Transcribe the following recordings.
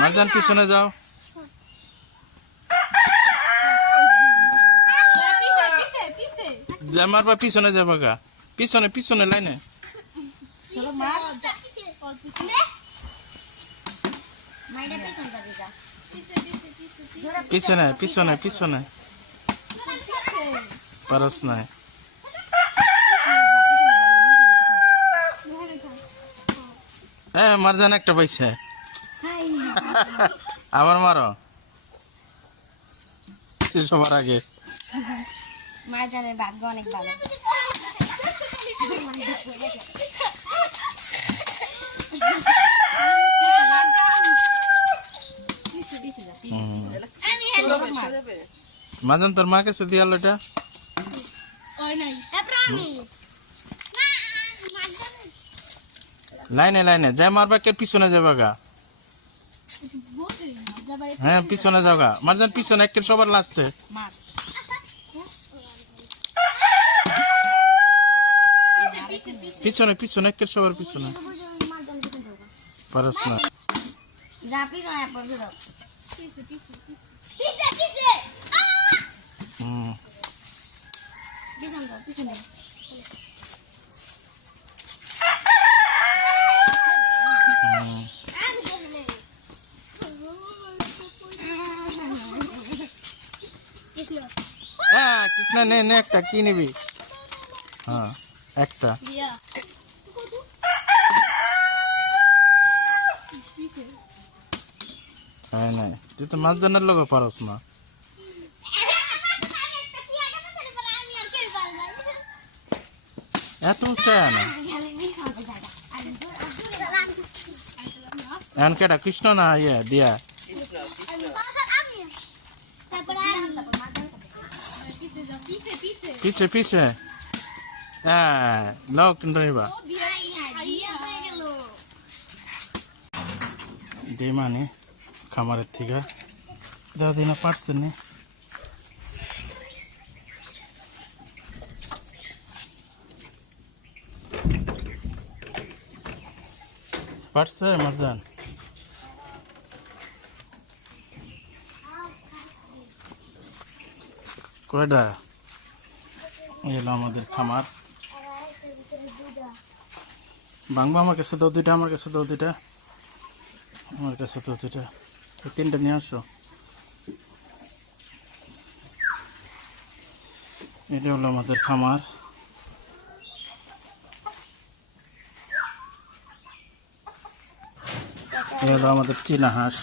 মারজান পিছনে যাও। যা মারবা, পিছনে যাবা গা। পিছনে পিছনে লাইনে। পিছনে পিছনে পিছনে। পারস নাই। হ্যাঁ মারজান একটা পাইছে। আবার মারো। সবার আগে। মারজানের ভাগ্য অনেক ভালো। মারজান তোর মা কাছে দিয়াল এটা লাইনে লাইনে যাই মারবা কে পিছনে যাবা গা। হ্যাঁ পিছনে যাও গা মারজান পিছনে একের সবার লাস্টে। পিছনে পিছনে একের সবার পিছনে। পারস না। হুম পিছনে দাও পিছনে হ্যাঁ কৃষ্ণা নে নে একটা কি নিবি? হ্যাঁ একটা। হ্যাঁ নাই তুই তো মাছ জানার লোক পারস না। এত উচ্চায় না। এখন কেটা কৃষ্ণ না ইয়ে দিয়া। পিছে পিছে হ্যাঁ লও কিন্তু নিবা ডিমানি খামারের থেকে দাও দিনা পারছে নি পারছে মারজান কয়টা এই হলো আমাদের খামার। বাংবা আমার কাছে দাও দুইটা, আমার কাছে দাও দুইটা। আমার কাছে দাও দুইটা। তিনটা নিয়ে আসো। এটা হলো আমাদের খামার। এই হলো আমাদের চীনা হাঁস।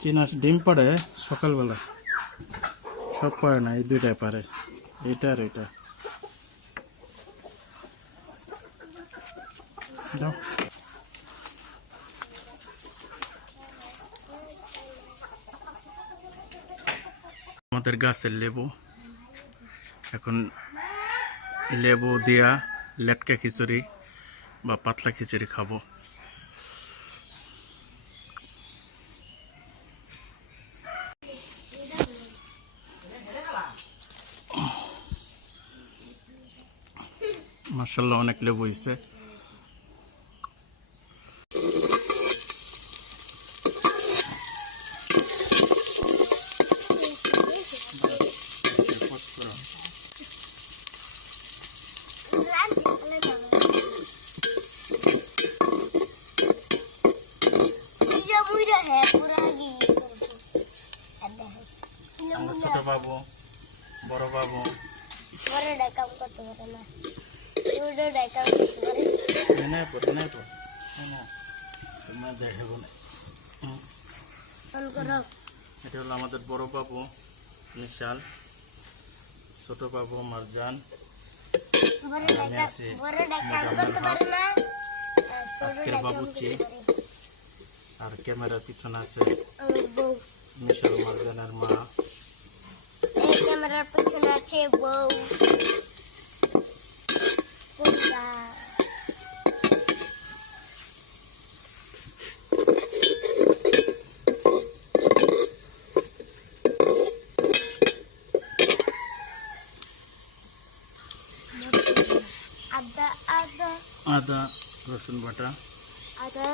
চীনা হাঁস ডিম পাড়ে সকালবেলা। সব পারে না, এই দুইটাই পারে এইটা আর এইটা। আমাদের গাছের লেবু। এখন লেবু দিয়া লেটকা খিচুড়ি বা পাতলা খিচুড়ি খাব। মার্শাল্লাহ অনেক লেবু হয়েছে আমার ছোট বাবু বড় বাবু কাম করতে পারে না ইউডোটাই কাম করতে পারে এনে পর এনে পর এনে তোমার দেখাবো না। হুম। ফোন করো। এটা হলো আমাদের বড় বাবু মিশাল ছোট বাবু মারজান। আজকের বাবুচি আর ক্যামেরার পিছনে আছে মিশাল মারজানের মা। ক্যামেরার পিছনে আছে বউ। आधा रसुन बटा। आधा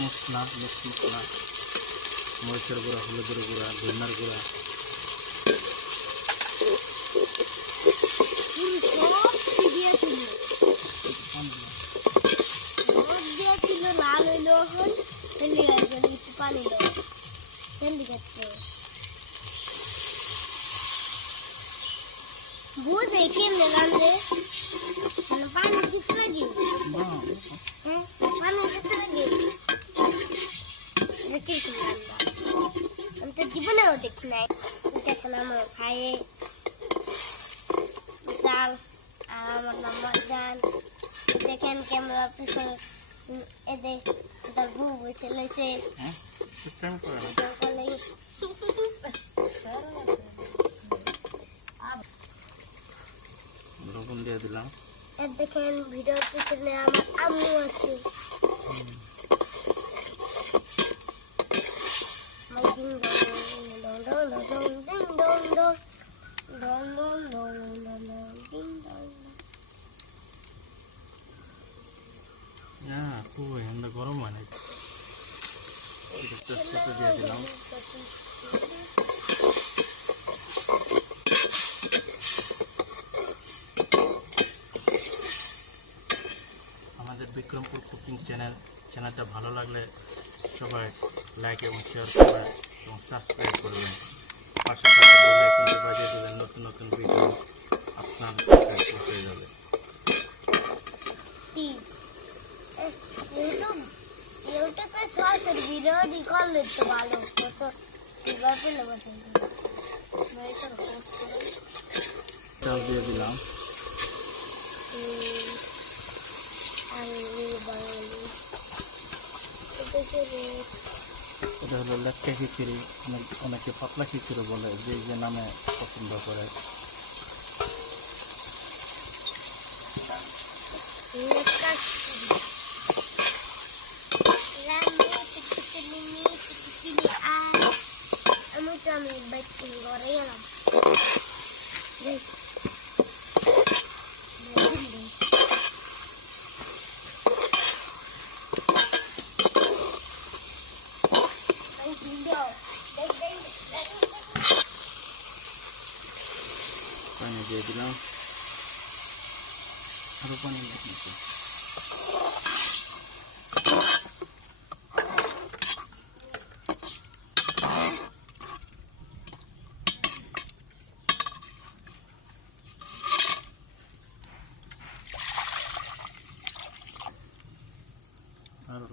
मसला मसला गुड़ा हलदर गुड़ा धनर गुड़ा। nilu. Kendi gitti. Bu da kimdi lan bu? Hani bana küfür edeyim. Bana küfür edeyim. Bekir kullandı. আমি তো জীবনে দেখি নাই দেখেন আমার ভাইয়ে জাল আর আমার নাম্বার জান দেখেন ক্যামেরার পিছনে এদের তার বউ বসে রয়েছে সিস্টেম করে লবণ দিয়ে দিলাম দেখেন ভিডিওর পিছনে আমার আম্মু আছে Yeah, cool, and the Goroman. আমাদের বিক্রমপুর কুকিং চ্যানেল, চ্যানেলটা ভালো লাগলে সবাই লাইক এবং শেয়ার করবেন এবং সাবস্ক্রাইব করবেন। বাজিয়ে দেবেন, নতুন নতুন ভিডিও আপনার যাবে। యూట్యూబ్ సోషల్ వీడియో రికాల్ ఎత్తు వాళ్ళు ఫోటో పిల్లలు চাল দিয়ে দিলাম। এটা হলো লেটকা খিচুড়ি। অনেক অনেকে পাতলা খিচুড়ি বলে যে যে নামে পছন্দ করে। খিচুড়ি। Jadi uh, kamu dia bilang, pun.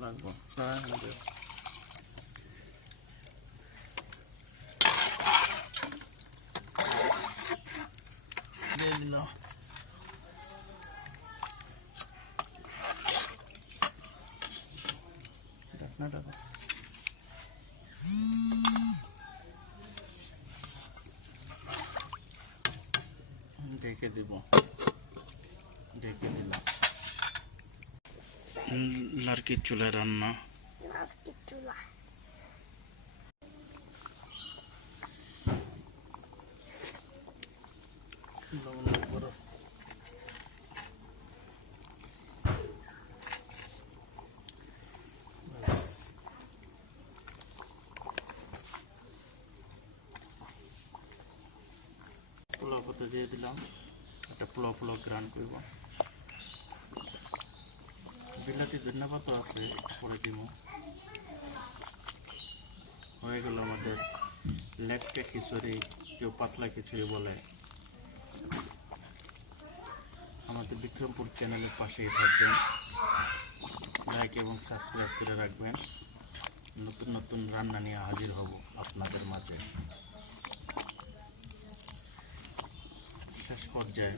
রাখব প্রায় হান্ড্রেড ঢাকনাটা ঢেকে দেব। ঢেকে দিলাম। লার্কির চুলায় রান্না চুলা লবণের বরফ ব্যাস। পোলাও পাতা দিয়ে দিলাম একটা পোলাও পোলাও গ্রান করব বিলাতি ধনিয়া পাতা আছে পরে দিব হয়ে গেল আমাদের লেটকা খিচুড়ি, কেউ পাতলা খিচুড়ি বলে। আমাদের বিক্রমপুর চ্যানেলের পাশেই থাকবেন। লাইক এবং সাবস্ক্রাইব করে রাখবেন। নতুন নতুন রান্না নিয়ে হাজির হব আপনাদের মাঝে। শেষ পর্যায়ে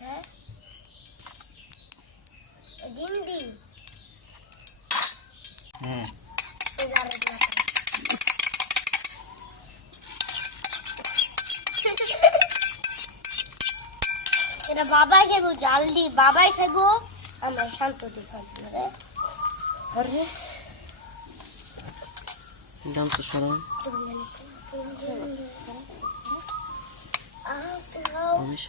হ্যাঁ এটা বাবাই খাইব জাল দি বাবাই খাইব আমরা শান্ত দি খাইব রে। আরে। দাম তো সরম। অবশ্য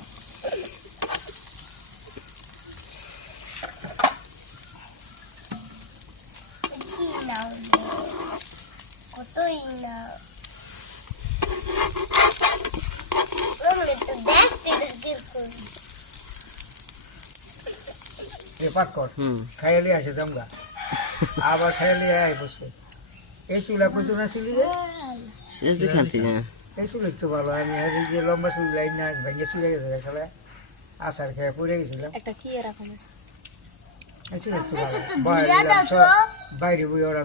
এ পাক কর। হুম। খাইলে আসে জমগা। আবার খাইলে আয় বসে এই চুলা প্রচুর আসিলি রে? থেকে এই চুল তো ভালো আমি যে লম্বা চুল লাইন না ভেঙে চুলে গেছে খেলা আসার খেয়ে পড়ে গেছিলাম। একটা কি এরকম? এই চুল তো ভালো। তো। বাইরে। বই ওরা